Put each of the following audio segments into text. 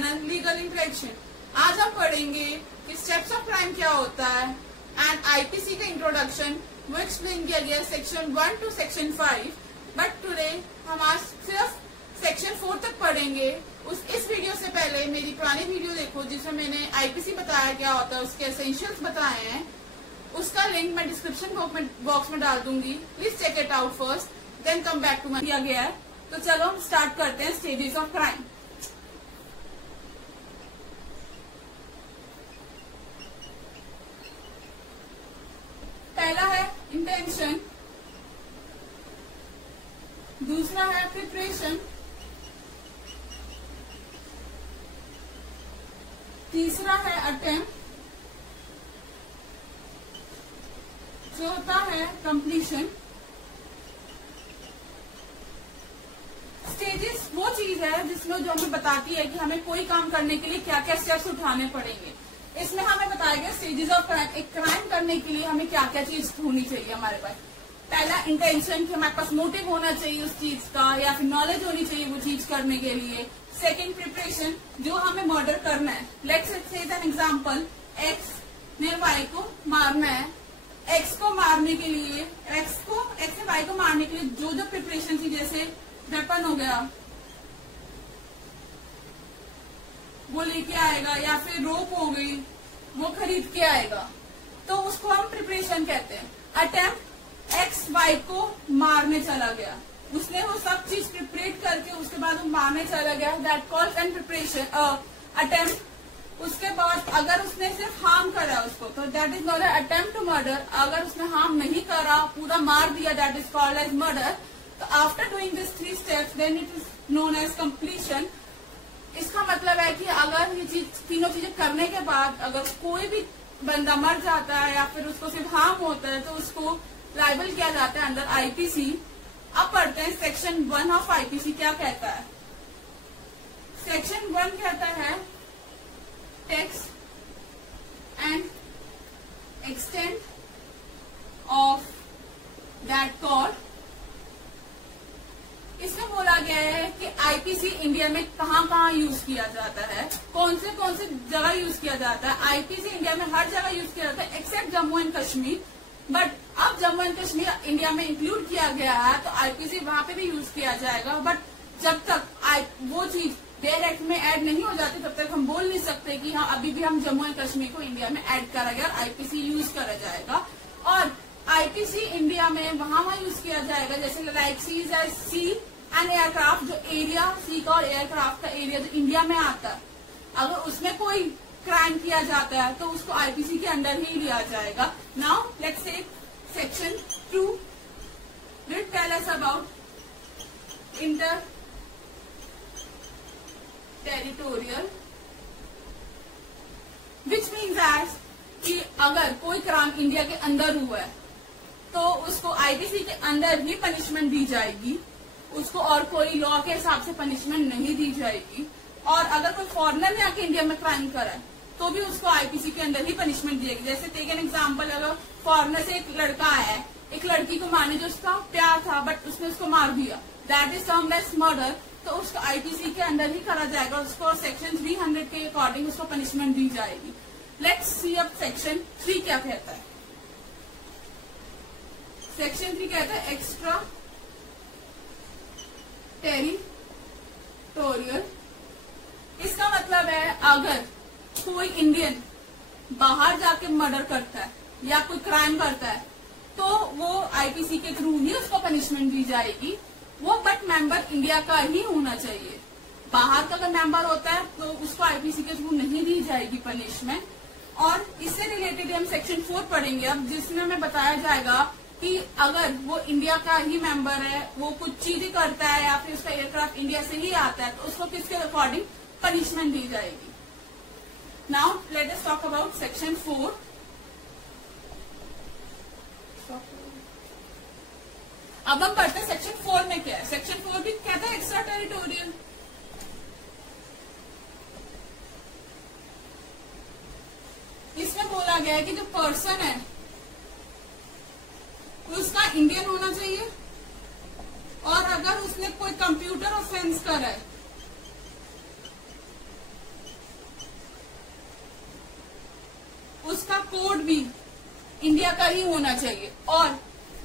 Channel legal interaction. आज हम पढ़ेंगे कि स्टेप्स ऑफ क्राइम क्या होता है एंड आईपीसी का इंट्रोडक्शन वो एक्सप्लेन किया गया section 1 to section 5, but today हम आज सिर्फ सेक्शन 4 तक पढ़ेंगे। इस वीडियो से पहले मेरी पुरानी वीडियो देखो जिसमें मैंने आईपीसी बताया क्या होता है, उसके एसेंशियल्स बताए हैं। उसका लिंक मैं डिस्क्रिप्शन बॉक्स में डाल दूंगी, please check it out first then come back to my किया गया है। तो चलो हम स्टार्ट करते हैं स्टेजेस ऑफ क्राइम। पहला है इंटेंशन, दूसरा है प्रिपरेशन, तीसरा है अटेम्प्ट, चौथा है कंप्लीशन। स्टेजेस वो चीज है जिसमें जो हमें बताती है कि हमें कोई काम करने के लिए क्या क्या स्टेप्स उठाने पड़ेंगे। इसमें हमें बताया गया स्टेजेस ऑफ क्राइम। एक क्राइम करने के लिए हमें क्या क्या चीज होनी चाहिए हमारे पास। पहला इंटेंशन कि हमारे पास मोटिव होना चाहिए उस चीज का, या फिर नॉलेज होनी चाहिए वो चीज करने के लिए। सेकंड प्रिपरेशन, जो हमें मर्डर करना है। Let's say an example, x ने वाई को मारना है। एक्स को मारने के लिए एक्स ने वाई को मारने के लिए जो जो प्रिपरेशन थी, जैसे वेपन हो गया वो लेके आएगा, या फिर रोप हो गई वो खरीद के आएगा, तो उसको हम प्रिपरेशन कहते हैं। अटेम्प्ट, एक्स वाई को मारने चला गया, उसने वो सब चीज प्रिपरेट करके उसके बाद वो मारने चला गया, that calls and preparation attempt. उसके बाद अगर उसने सिर्फ हार्म करा उसको, तो that is not attempt to murder. अगर उसने हार्म नहीं करा, पूरा मार दिया, that is called as murder. तो after doing this 3 steps then it is known as completion. इसका मतलब है कि अगर ये तीनों चीजें करने के बाद अगर कोई भी बंदा मर जाता है या फिर उसको सिर्फ हार्म होता है, तो उसको लाइबल किया जाता है अंडर आईपीसी। अब पढ़ते हैं सेक्शन 1 ऑफ आईपीसी क्या कहता है। सेक्शन 1 कहता है text and extent of that code. इसमें बोला गया है कि आईपीसी इंडिया में कहाँ कहाँ यूज किया जाता है, कौन से जगह यूज किया जाता है। आईपीसी इंडिया में हर जगह यूज किया जाता है except Jammu and Kashmir. But अब जम्मू एंड कश्मीर इंडिया में इंक्लूड किया गया है, तो आईपीसी वहां पे भी यूज किया जाएगा। बट जब तक वो चीज डेयर एक्ट में ऐड नहीं हो जाती, तब तक हम बोल नहीं सकते कि हाँ अभी भी हम जम्मू एंड कश्मीर को इंडिया में ऐड करा गया और आईपीसी यूज करा जाएगा। और आईपीसी इंडिया में वहां यूज किया जाएगा जैसे लाइक सी एंड एयरक्राफ्ट, जो एरिया सी का और एयरक्राफ्ट का एरिया जो इंडिया में आता है, अगर उसमें कोई क्राइम किया जाता है तो उसको आईपीसी के अंदर ही लिया जाएगा। Now let's see section 2 will tell us about inter territorial, which means as कि अगर कोई क्राइम इंडिया के अंदर हुआ है तो उसको आईपीसी के अंदर ही पनिशमेंट दी जाएगी, उसको और कोई लॉ के हिसाब से पनिशमेंट नहीं दी जाएगी। और अगर कोई फॉरेनर ने आके इंडिया में क्राइम करा है तो भी उसको आईपीसी के अंदर ही पनिशमेंट दी जाएगी। जैसे टेक एन एग्जांपल, अगर फॉरेनर से एक लड़का आया है एक लड़की को मारने, जो उसका प्यार था बट उसने उसको मार दिया, that is termed as murder, तो उसको आईपीसी के अंदर ही करा जाएगा। उसको सेक्शन 300 के अकॉर्डिंग उसको पनिशमेंट दी जाएगी। लेट्स सी अब सेक्शन 3 क्या कहता है। सेक्शन 3 कहता है एक्स्ट्रा टेरिटोरियल। इसका मतलब है अगर कोई इंडियन बाहर जाके मर्डर करता है या कोई क्राइम करता है तो वो आईपीसी के थ्रू ही उसको पनिशमेंट दी जाएगी। वो बट मेंबर इंडिया का ही होना चाहिए। बाहर का अगर मेंबर होता है तो उसको आईपीसी के थ्रू नहीं दी जाएगी पनिशमेंट। और इससे रिलेटेड हम सेक्शन 4 पढ़ेंगे अब, जिसमें हमें बताया जाएगा कि अगर वो इंडिया का ही मेंबर है, वो कुछ चीजें करता है या फिर उसका एयरक्राफ्ट इंडिया से ही आता है, तो उसको किसके अकॉर्डिंग पनिशमेंट दी जाएगी। Now let us talk about section 4। अब हम पढ़ते हैं सेक्शन 4 में क्या है। सेक्शन 4 भी कहता है एक्स्ट्रा टेरिटोरियल। इसमें बोला गया है कि जो पर्सन है उसका इंडियन होना चाहिए, और अगर उसने कोई कंप्यूटर ऑफेंस करा है ही होना चाहिए। और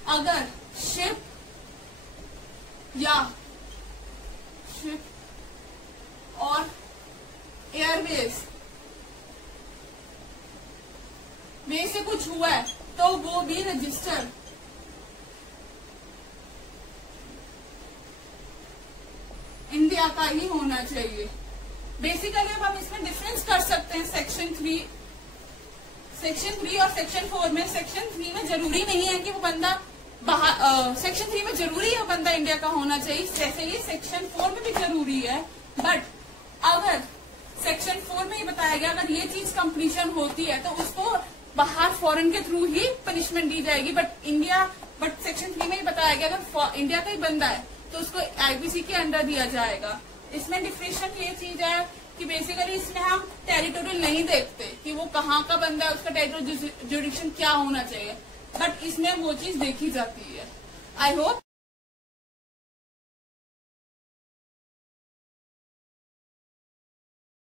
अगर शिप और एयरवेज में से कुछ हुआ है तो वो भी रजिस्टर इंडिया का ही होना चाहिए। बेसिकली अब हम इसमें डिफरेंस कर सकते हैं सेक्शन 3 और सेक्शन 4 में। सेक्शन 3 में जरूरी नहीं है कि वो बंदा सेक्शन 3 में जरूरी है बंदा इंडिया का होना चाहिए, जैसे ही सेक्शन 4 में भी जरूरी है। बट अगर सेक्शन 4 में ही बताया गया अगर ये चीज कंप्लीशन होती है तो उसको बाहर फॉरेन के थ्रू ही पनिशमेंट दी जाएगी। बट सेक्शन 3 में ही बताया गया अगर इंडिया का ही बंदा है तो उसको आईपीसी के अंडर दिया जाएगा। इसमें डिफरेंशिएशन ये चीज है कि बेसिकली इसमें हम टेरिटोरियल नहीं देखते कि वो कहाँ का बंदा है, उसका टेरिटोरियल जुडिक्शन क्या होना चाहिए, बट इसमें वो चीज देखी जाती है। I hope